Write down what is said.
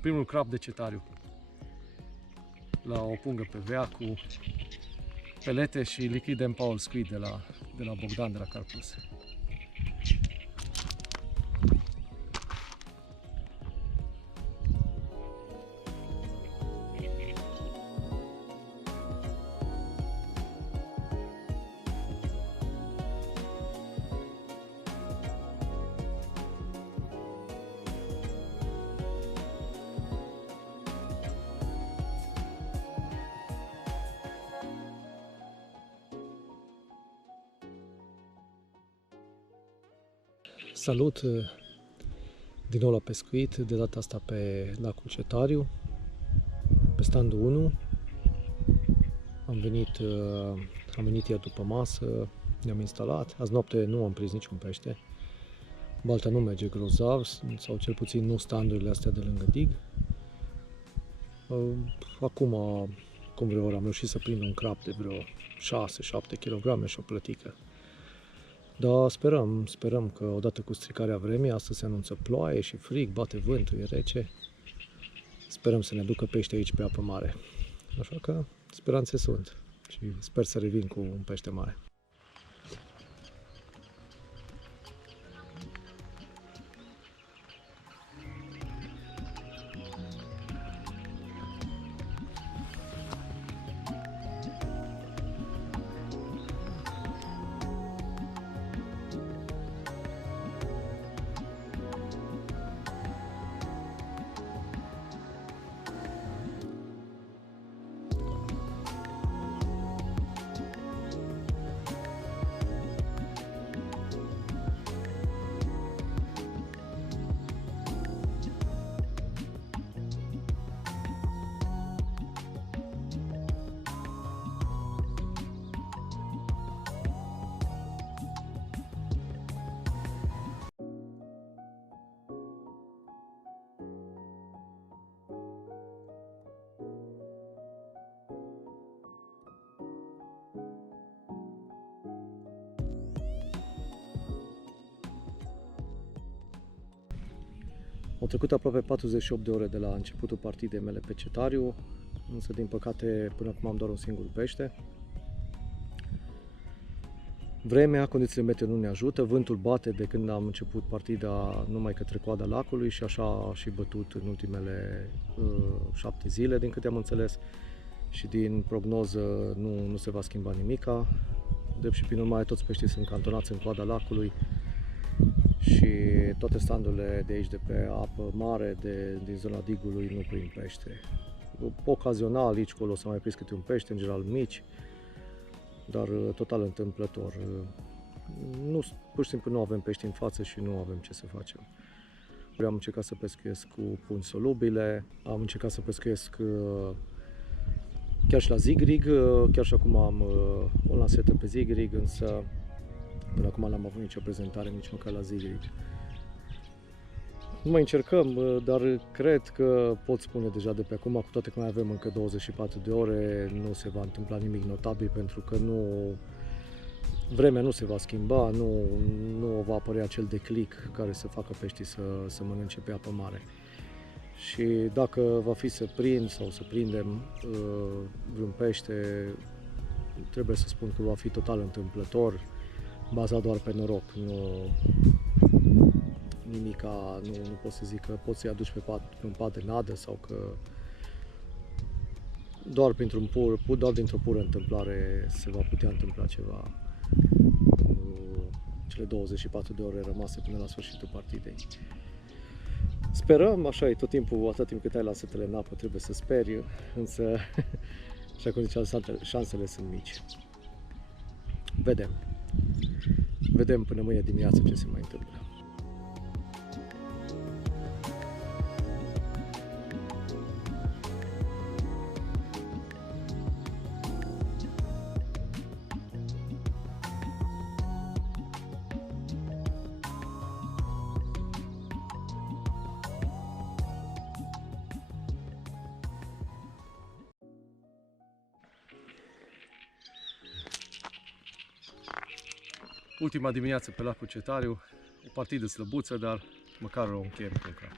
primul crab de Cetariu. La o pungă pe vea cu pelete și lichid Empower Squid de la Bogdan de la Carplus. Salut din nou la pescuit, de data asta pe lacul Cetariu, pe standul 1. Am venit ieri după masă, ne-am instalat. Azi noapte nu am prins niciun pește. Balta nu merge grozav, sau cel puțin nu standurile astea de lângă dig. Acum, cum vreo oră, am reușit să prind un crab de vreo 6-7 kg și o plătică. Dar sperăm că odată cu stricarea vremii, astăzi se anunță ploaie și frig, bate vântul, e rece. Sperăm să ne aducă pește aici pe apă mare. Așa că speranțe sunt și sper să revin cu un pește mare. Au trecut aproape 48 de ore de la începutul partidei mele pe Cetariu, însă din păcate până acum am doar un singur pește. Vremea, condițiile meteo nu ne ajută, vântul bate de când am început partida numai către coada lacului și așa a și bătut în ultimele 7 zile, din câte am înțeles, și din prognoză nu se va schimba nimica. Drept și prin urmare toți peștii sunt cantonați în coada lacului și toate standurile de aici, de pe apă mare, din zona digului, nu prind pește. Ocazional, aici colo s-a mai prins câte un pește, în general mici, dar total întâmplător. Pur și simplu nu avem pești în față și nu avem ce să facem. Am încercat să pescuiesc cu pungi solubile, am încercat să pescuiesc chiar și la zigrig, chiar și acum am o lansetă pe zigrig, însă până acum n-am avut nicio prezentare, nici măcar la zigrig. Nu mai încercăm, dar cred că pot spune deja de pe acum, cu toate că mai avem încă 24 de ore, nu se va întâmpla nimic notabil, pentru că vremea nu se va schimba, nu va apărea acel declic care să facă peștii să mănânce pe apă mare. Și dacă va fi să prind sau să prindem vreun pește, trebuie să spun că va fi total întâmplător, bazat doar pe noroc. Nimica, nu pot să zic că poți să-i aduci pe un pat de nadă sau că doar dintr-o pură întâmplare se va putea întâmpla ceva în cele 24 de ore rămase până la sfârșitul partidei. Sperăm, așa e tot timpul, atât timp cât ai lansetele în apă, trebuie să speri, însă, așa cum ziceam, șansele sunt mici. Vedem până mâine dimineață ce se mai întâmplă. Ultima dimineață pe lacul Cetariu, o partidă slăbuță, dar măcar o încheiem cu un crab.